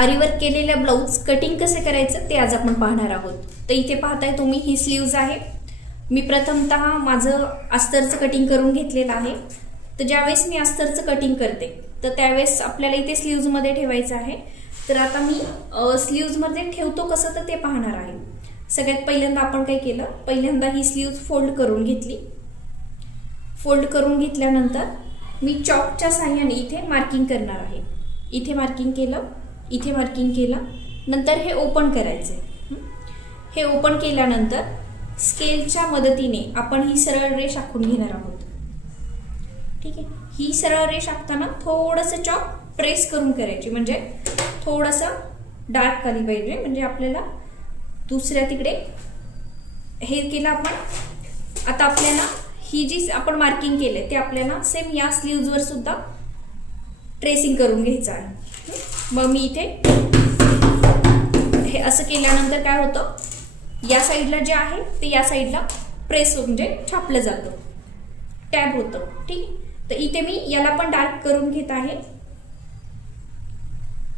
आरीवर्क केलेल्या blouse cutting कसे करायचं ते आज आपण पाहणार आहोत। तर इथे पाहताय तुम्ही ही स्लीव्ज आहे। मी प्रथमतः माझं अस्तरचं कटिंग करून घेतलेलं आहे। तर ज्यावेळेस मी अस्तरचं कटिंग करते तर त्यावेळेस आपल्याला इथे स्लीव्ज मध्ये ठेवायचं आहे। तर आता मी स्लीव्ज मध्ये ठेवतो कसं तर ते पाहणार आहे। सगळ्यात पहिल्यांदा आपण काय केलं, पहिल्यांदा ही स्लीव्ज फोल्ड करून घेतली। फोल्ड करून घेतल्यानंतर मी चॉकच्या सहाय्याने इथे मार्किंग करणार आहे। इथे मार्किंग केलं, इथे मार्किंग केलं, नंतर हे ओपन करायचंय। हे ओपन केल्यानंतर स्केलच्या मदतीने आपण ही सरळ रेष आखून घेणार आहोत। ठीक आहे, ही सरळ रेष आखताना थोडंसं चॉक प्रेस करून करायची, म्हणजे थोडंसं डार्क आली पाहिजे, म्हणजे आपल्याला दुसऱ्या तिकडे हे केलं आपण। आता आपल्याला ही जी आपण मार्किंग केले ते आपल्याला सेम या स्लीव्ज वर सुद्धा ट्रेसिंग करून घ्यायचं आहे। मग मी इथे हे असं केल्यानंतर काय होतं, या साईडला जे आहे ते या साईडला प्रेस म्हणजे छापलं जातं, टॅब होतं। ठीक आहे, तर इथे मी याला पण डार्क करून घेत आहे।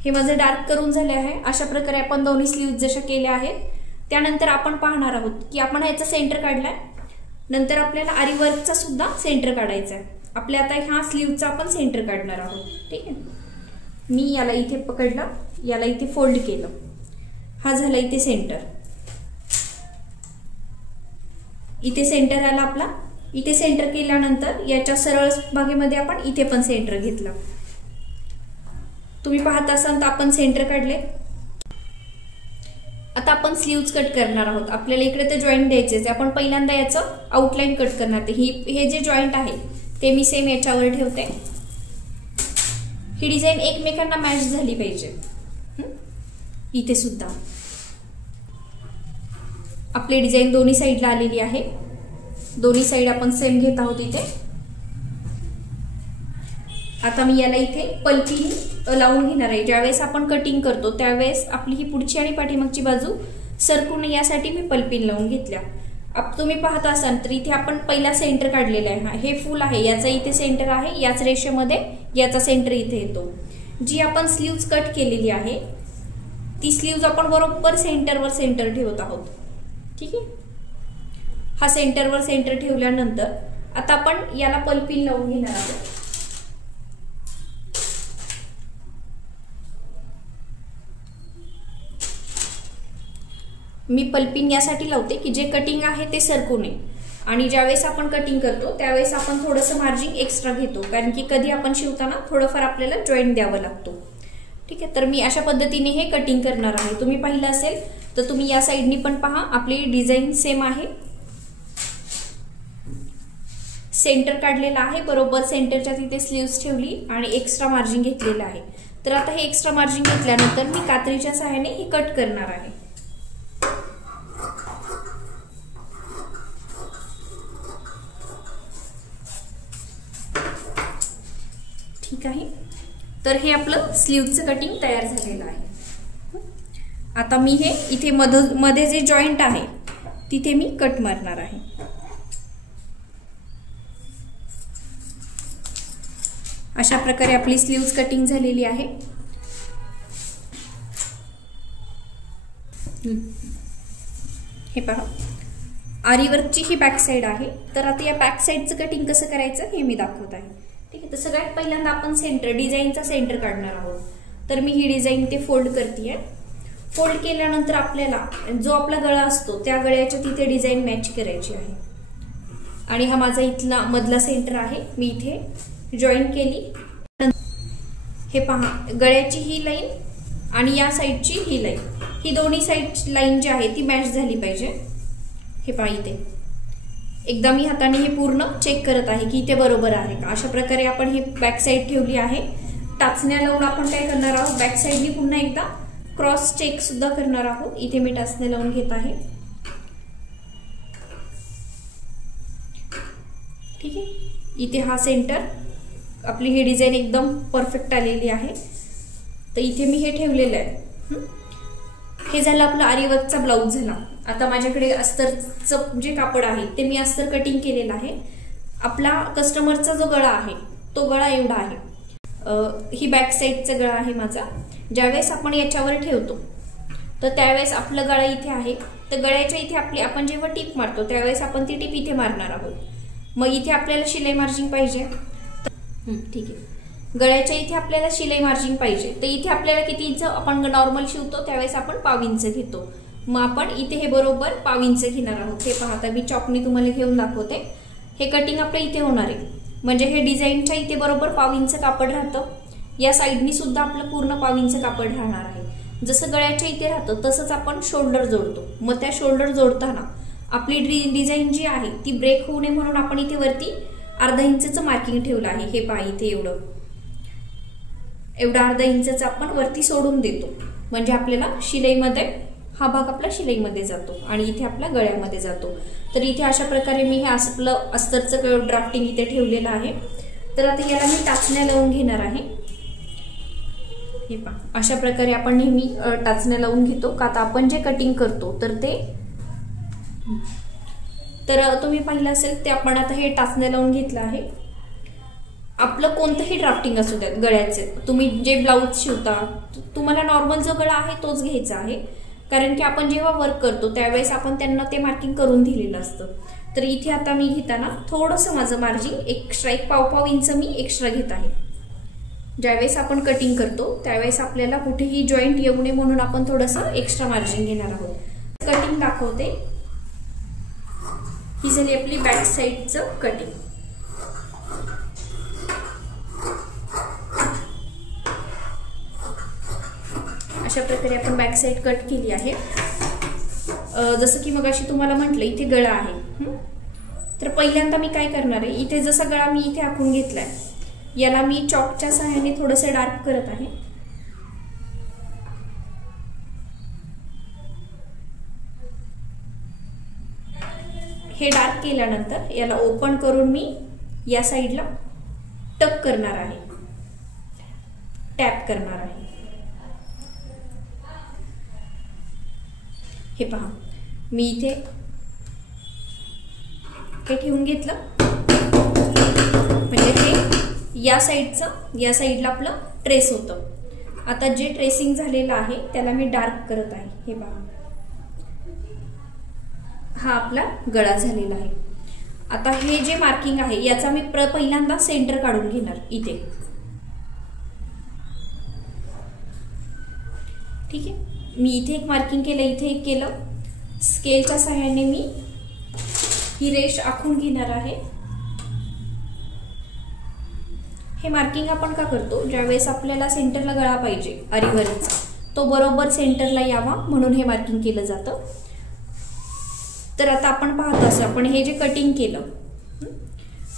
हे माझं डार्क करून झाले आहे। अशा प्रकारे आपण दोन्ही स्लीव्ज जशा केल्या आहेत त्यानंतर आपण पाहणार आहोत की आपण ह्याचा सेंटर काढलाय, नंतर आपल्याला आरी वर्कचा सुद्धा सेंटर काढायचा आहे। आपल्या आता ह्या स्लीव्हचा आपण सेंटर काढणार आहोत। ठीक आहे, मी याला इथे पकडला, याला इथे फोल्ड केलं, हा झाला इथे सेंटर। इथे सेंटर आला आपला। इथे सेंटर केल्यानंतर याच्या सरळ भागेमध्ये आपण इथे पण सेंटर घेतला। तुम्ही पाहत असाल तर आपण सेंटर काढले। आता आपण स्लीव्ज कट करणार आहोत। आपल्याला इकडे ते जॉईंट द्यायचे, आपण पहिल्यांदा याचं आउटलाईन कट करणार। हे जे जॉईंट आहे ते मी सेम याच्यावर ठेवते। ही डिझाईन एकमेकांना मॅच झाली पाहिजे। इथे सुद्धा आपली डिझाईन दोन्ही साईडला आलेली आहे। दोन्ही साईड आपण सेम घेत आहोत इथे। आता मी याला इथे पल्पी लावून घेणार आहे। ज्यावेळेस आपण कटिंग करतो त्यावेळेस आपली ही पुढची आणि पाठीमागची बाजू सरकू नये यासाठी मी पल्पीन लावून घेतल्या। अब तुम्ही पाहत असाल तर इथे आपण पहिला सेंटर काढलेला आहे। हे फुल आहे, याचा इथे सेंटर आहे, याच रेषेमध्ये याचा सेंटर इथे येतो। जी आपण स्लीव्ज कट केलेली आहे ती स्लीव्ज आपण बरोबर सेंटरवर सेंटर ठेवत आहोत। ठीक आहे, हा सेंटरवर सेंटर ठेवल्यानंतर आता आपण याला पल्पीन लावून घेणार आहोत। मी पल्पीन यासाठी लावते की जे कटिंग आहे ते सरकू नये, आणि ज्यावेळेस आपण कटिंग करतो त्यावेळेस आपण थोडंसं मार्जिन एक्स्ट्रा घेतो, कारण की कधी आपण शिवताना थोडंफार आपल्याला जॉईंट द्यावं लागतो। ठीक आहे, तर मी अशा पद्धतीने हे कटिंग करणार आहे। तुम्ही पाहिलं असेल तर तुम्ही या साईडनी पण पहा, आपली डिझाईन सेम आहे। सेंटर काढलेला आहे, बरोबर सेंटरच्या तिथे स्लीव्स ठेवली आणि एक्स्ट्रा मार्जिन घेतलेलं आहे। तर आता हे एक्स्ट्रा मार्जिन घेतल्यानंतर मी कात्रीच्या सहाय्याने हे कट करणार आहे। ठीक आहे, तर हे आपलं स्लीव्हचं कटिंग तयार झालेलं आहे। आता मी हे इथे मध्ये जे जॉईंट आहे तिथे मी कट मारणार आहे। अशा प्रकारे आपली स्लीव्ज कटिंग झालेली आहे। हे पहा, आरी वर्कची ही बॅक साइड आहे। तर आता या बॅक साइडचं कटिंग कसं करायचं हे मी दाखवत आहे। ठीक आहे, तर सगळ्यात पहिल्यांदा आपण सेंटर डिझाईनचा सेंटर काढणार आहोत। तर मी ही डिझाईन ते फोल्ड करतेय। फोल्ड केल्यानंतर आपल्याला जो आपला गळा असतो त्या गळ्याच्या तिथे डिझाईन मॅच करायची आहे, आणि हा माझा इथला मधला सेंटर आहे। मी इथे जॉईन केली। हे पहा, गळ्याची ही लाईन आणि या साईडची ही लाईन, ही दोन्ही साईड लाईन जी आहे ती मॅच झाली पाहिजे। हे पहा, इथे एकदा मी हाताने हे पूर्ण चेक करत आहे की इथे बरोबर आहे का। अशा प्रकारे आपण ही बॅक साईड ठेवली आहे। टाचण्या लावून आपण काय करणार आहोत, बॅक साईडनी पुन्हा एकदा क्रॉस चेक सुद्धा करणार आहोत। इथे मी टाचण्या लावून घेत आहे। ठीक आहे, इथे हा सेंटर, आपली ही डिझाईन एकदम परफेक्ट आलेली आहे। तर इथे मी हे ठेवलेलं आहे। हे झालं आपलं आरी वर्कचा ब्लाउज झाला। आता माझ्याकडे अस्तरचं जे कापड आहे ते मी अस्तर कटिंग केलेलं आहे। आपला कस्टमरचा जो गळा आहे तो गळा एवढा आहे। ही बॅक साईडचा गळा आहे माझा. ज्यावेळेस आपण याच्यावर ठेवतो तर त्यावेळेस आपलं गळा इथे आहे, तर गळ्याच्या इथे आपण जेव्हा टीप मारतो त्यावेळेस आपण ती टीप इथे मारणार आहोत. मग इथे आपल्याला शिलाई मार्जिन पाहिजे. ठीक आहे, गळ्याच्या इथे आपल्याला शिलाई मार्जिन पाहिजे. तर इथे आपल्याला किती इंच आपण नॉर्मल शिवतो त्यावेळेस आपण 1.5 इंच घेतो. मग आपण इथे हे बरोबर 1.5 इंच घेणार आहोत. हे पाहता मी चॉकने तुम्हाला घेऊन दाखवते. हे कटिंग आपलं इथे होणार आहे, म्हणजे हे डिझाईनच्या इथे बरोबर 1.5 इंच कापड राहतं. या साईडनी सुद्धा आपलं पूर्ण 1.5 इंच कापड राहणार आहे. जसं गळ्याच्या इथे राहतं तसंच आपण शोल्डर जोडतो. मग त्या शोल्डर जोडताना आपली डिझाईन जी आहे ती ब्रेक होऊ नये म्हणून आपण इथे वरती अर्धा इंचचं मार्किंग ठेवलं आहे. हे पहा इथे एवढं अर्धा इंचचं आपण वरती सोडून देतो, म्हणजे आपल्याला शिलाईमध्ये हा भाग आपला शिलाईमध्ये जातो आणि इथे आपल्या गळ्यामध्ये जातो. तर इथे अशा प्रकारे मी हे आपलं अस्तरचं ड्राफ्टिंग इथे ठेवलेलं आहे. तर आता याला मी टाचण्या लावून घेणार आहे. हे पहा अशा प्रकारे आपण नेहमी टाचण्या लावून घेतो, का आता आपण जे कटिंग करतो तर तुम्ही पाहिलं असेल ते आपण आता हे टाचण्या लावून घेतलं आहे. आपलं कोणतंही ड्राफ्टिंग असू द्यात गळ्याचे, तुम्ही जे ब्लाऊज शिवता तुम्हाला नॉर्मल जो गळा आहे तोच घ्यायचा आहे, कारण की आपण जेव्हा वर्क करतो त्यावेळेस आपण त्यांना ते मार्किंग करून दिलेलं असतं. तर इथे आता मी घेताना थोडंसं माझं मार्जिन एक्स्ट्रा 1.5 इंच मी एक्स्ट्रा घेत आहे. ज्यावेळेस आपण कटिंग करतो त्यावेळेस आपल्याला कुठेही जॉईंट येऊ नये म्हणून आपण थोडंसं एक्स्ट्रा मार्जिन घेणार आहोत. कटिंग दाखवते. ही झाली आपली बॅक साईडचं कटिंग. अशा प्रकारे आपण बॅक साईड कट केली आहे. जसं की मगाशी तुम्हाला म्हटलं इथे गळा आहे, तर पहिल्यांदा मी काय करणार आहे, इथे जसा गळा मी इथे आखून घेतलाय याला मी चॉकच्या सहाय्याने थोडंसं डार्क करत आहे. हे डार्क केल्यानंतर याला ओपन करून मी या साईडला टक करणार आहे, टॅप करणार आहे. हे पहा मी इथे हे ठेवून घेतलं, म्हणजे हे या साईडला आपलं ट्रेस होतं. आता जे ट्रेसिंग झालेलं आहे त्याला मी डार्क करत आहे. हे पहा हा आपला गळा झालेला आहे. आता हे जे मार्किंग आहे याचा मी पहिल्यांदा सेंटर काढून घेणार इथे. ठीक आहे, मी इथे एक मार्किंग केलं, इथे एक केलं. स्केलच्या सहाय्याने मी ही रेष आखून घेणार आहे. हे मार्किंग आपण का करतो, ज्यावेळेस आपल्याला सेंटरला गळा पाहिजे आरीवरचा तो बरोबर सेंटरला यावा म्हणून हे मार्किंग केलं जातं. तर आता आपण पाहतो असं आपण हे जे कटिंग केलं,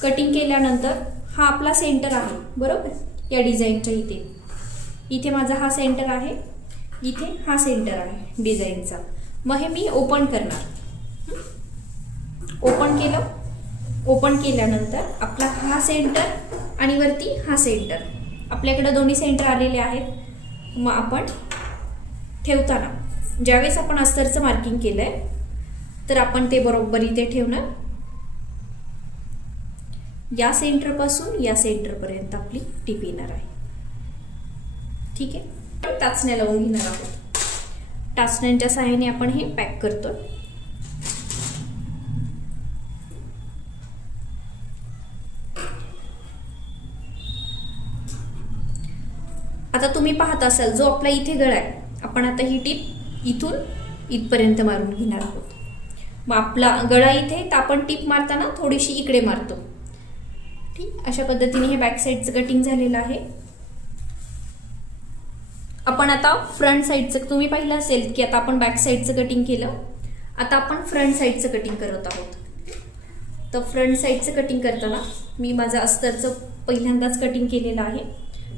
कटिंग केल्यानंतर हा आपला सेंटर आहे बरोबर. या डिझाईनच्या इथे माझा हा सेंटर आहे, इथे हा सेंटर आहे डिझाईनचा. मग हे मी ओपन करणार. ओपन केलं, ओपन केल्यानंतर आपला हा सेंटर आणि वरती हा सेंटर, आपल्याकडे दोन्ही सेंटर आलेले आहेत. मग आपण ठेवताना ज्यावेळेस आपण अस्तरचं मार्किंग केलंय तर आपण ते बरोबर इथे ठेवणार. या सेंटर पासून या सेंटर पर्यंत आपली टीप येणार आहे. ठीक आहे, टाचण्या लावून घेणार आहोत. टाचण्यांच्या सहाय्याने आपण हे पॅक करतोय. आता तुम्ही पाहत असाल जो आपला इथे गळा आहे, आपण आता ही टीप इथून इथपर्यंत मारून घेणार आहोत. मग आपला गळा इथे तर आपण टीप मारताना थोडीशी इकडे मारतो. ठीक, अशा पद्धतीने हे बॅक साईडचं कटिंग झालेलं आहे. आपण आता फ्रंट साईडचं, तुम्ही पाहिलं असेल की आता आपण बॅक साईडचं कटिंग केलं, आता आपण फ्रंट साईडचं कटिंग करत आहोत. तर फ्रंट साईडचं कटिंग करताना मी माझं अस्तरचं पहिल्यांदाच कटिंग केलेलं आहे.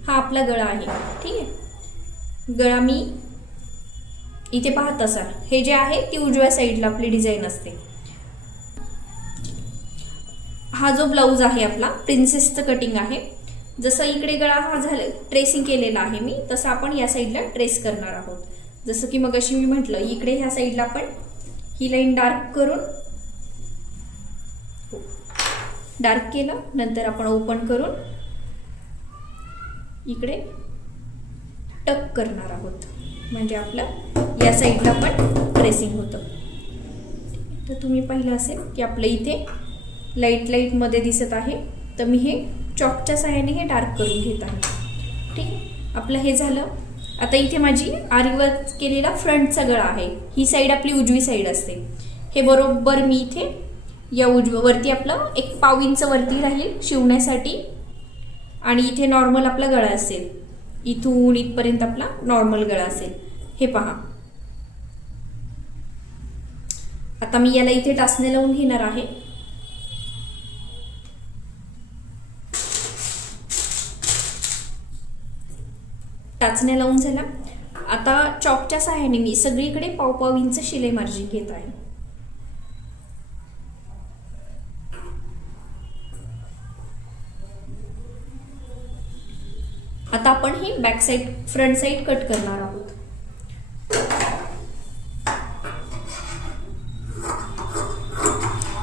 हा आपला गळा आहे. ठीक आहे, गळा मी इथे पाहत असाल हे जे आहे ती उजव्या साईडला आपली डिझाईन असते. हा जो ब्लाऊज आहे आपला प्रिन्सेसचं कटिंग आहे. जसं इकडे गळा हा झाला ट्रेसिंग केलेला आहे मी, तसं आपण या साईडला ट्रेस करणार आहोत. जसं की मगाशी मी म्हटलं इकडे ह्या साईडला आपण ही लाईन डार्क करून डार्क केलं, नंतर आपण ओपन करून इकडे टक करणार आहोत, म्हणजे आपलं या साईडला पण प्रेसिंग होतं. तर तुम्ही पाहिलं असेल की आपलं इथे लाईट मध्ये दिसत आहे, तर मी हे चॉकच्या सहाय्याने हे डार्क करून घेत आहे. ठीक आहे, आपलं हे झालं. आता इथे माझी आरीवर्क केलेला फ्रंटचा गळा आहे, ही साईड आपली उजवी साईड असते. हे बरोबर मी इथे या वरती आपलं 1 पाव इंच वरती राहील शिवण्यासाठी, आणि इथे नॉर्मल आपला गळा असेल, इथून इथपर्यंत आपला नॉर्मल गळा असेल. हे पहा, आता मी याला इथे टाचणे लावून घेणार आहे. टाचण्या लावून झाला. आता चॉकच्या सहाय्याने मी सगळीकडे पाव इंच शिलाई मार्जिन घेत आहे. आता आपण ही back side front side cut करणार आहोत.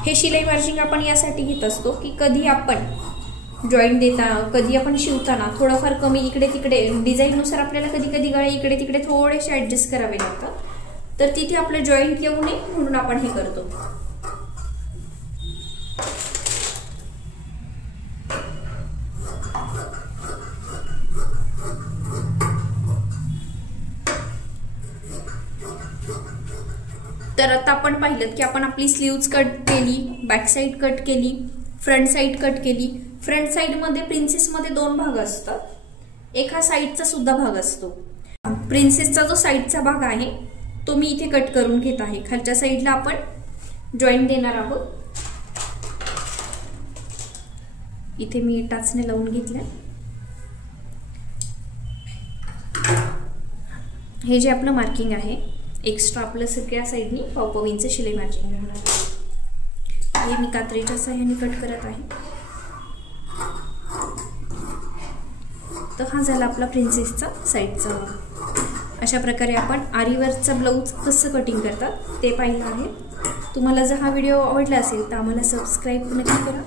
हे शिलाई मार्जिन आपण यासाठी घेत असतो की कधी आपण जॉईंट देताना, कधी आपण शिवताना थोडंफार कमी इकडे तिकडे डिझाईननुसार आपल्याला कधी कधी गळे इकडे तिकडे थोडेसे ऍडजस्ट करावे लागतात, तर तिथे आपलं जॉईंट येऊ नये म्हणून आपण हे करतो. तर आता आपण पाहिलं की आपण आपली स्लीव्ज कट केली, बॅक साइड कट केली, फ्रंट साइड कट केली. फ्रंट साइड मध्ये प्रिन्सेस मध्ये 2 भाग असतात, एक हा साइडचा सुद्धा भाग असतो. प्रिन्सेसचा जो साइडचा भाग आहे तो मी इथे कट करून घेत आहे. खालच्या साइडला आपण जॉईंट देणार आहोत. इथे मी टाचणे लावून घेतले. हे जे आपलं मार्किंग आहे एक्स्ट्रा आपलं सगळ्या साइडनी पाव इंच शिलाई मार्जिन राहणार आहे. हे मी कात्रीच्या सहाय्याने कट करत आहे. तर हा झाला आपला प्रिन्सेसचा साइडचा. अशा प्रकारे आपण आरीवर्कचा ब्लाऊज कसं कटिंग करतात ते पाहिलं आहे. तुम्हाला जर हा व्हिडिओ आवडला असेल तर आम्हाला सबस्क्राईब नक्की करा.